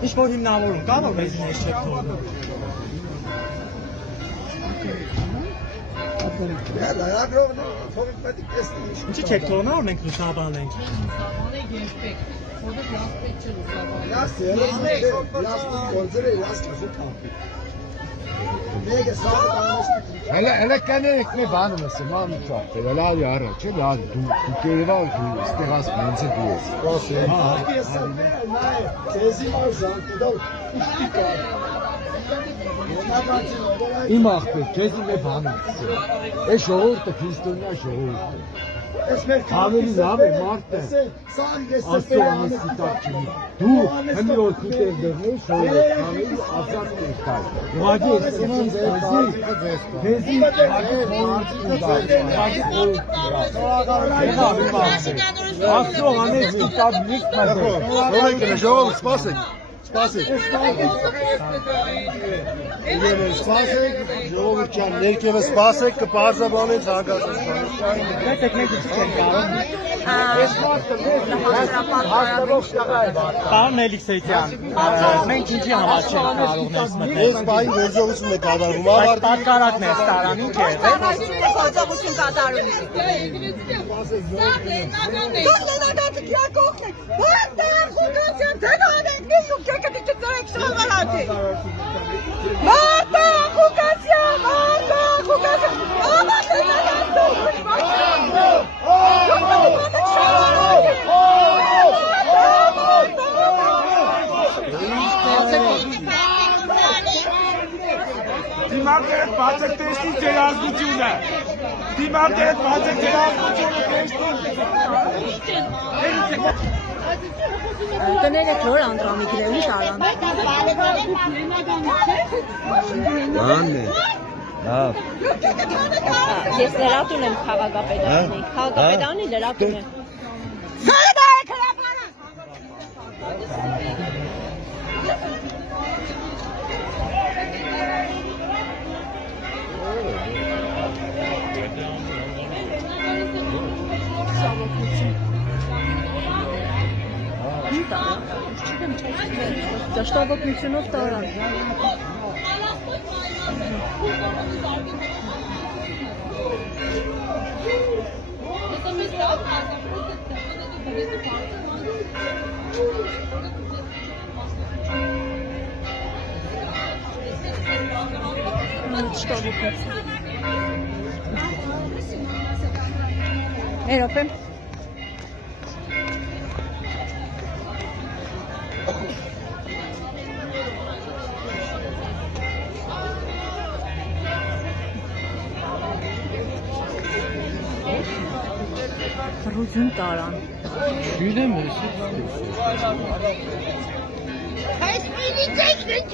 Ինչ որ հիմնավորում կա, որ մեզ ներս չեք թողնում։ Ինչի չեք թողնա, որ մենք լուսաբանենք։ Hele kenerek mi bana mısın? Var mı çok? Hele al ya ara. Çünkü al du var ki istemez bence diyor. İyi mahvet. Kesin ve bana mısın? Şoğur da Hristiyanlar şoğur. Kahveniz abi Mart'ta. Aslanız kitapçı. Du hem de o kütevlerini şöyle kahveniz azam ister. Hadi senin Tezi Aslan anne kitap lütfen. Sonra geleceğim. Spasik. Spasik. Spasik. Jovican, Nerke ve Spasik Kaparzabon'un çağırgasız konuşuyor. Ne teknik için kalın? Պարոն Էլիքսեյթյան, մենք ինչի համար չենք կարող ներս մտնել։ Ես բային գործողություն եք կատարում, ավարտի։ Պատկառակն է ստարան, ինչ է։ Գործողություն կատարում։ Դիմակերտ բացեք տեսնի ձեր ազգությունը։ Դիմակերտ բացեք ձեր ազգությունը տեսնի։ Տները քոր անդրամի գրեու շարան։ Աննե։ Հա։ Ես լրատուն եմ քաղաքապետարանի։ Քաղաքապետարանի լրատուն եմ։ За что выключено второе? Что выключено? Европа. Ռուզուն տարան։ Şöyle mi? Այս մինի ձեքն են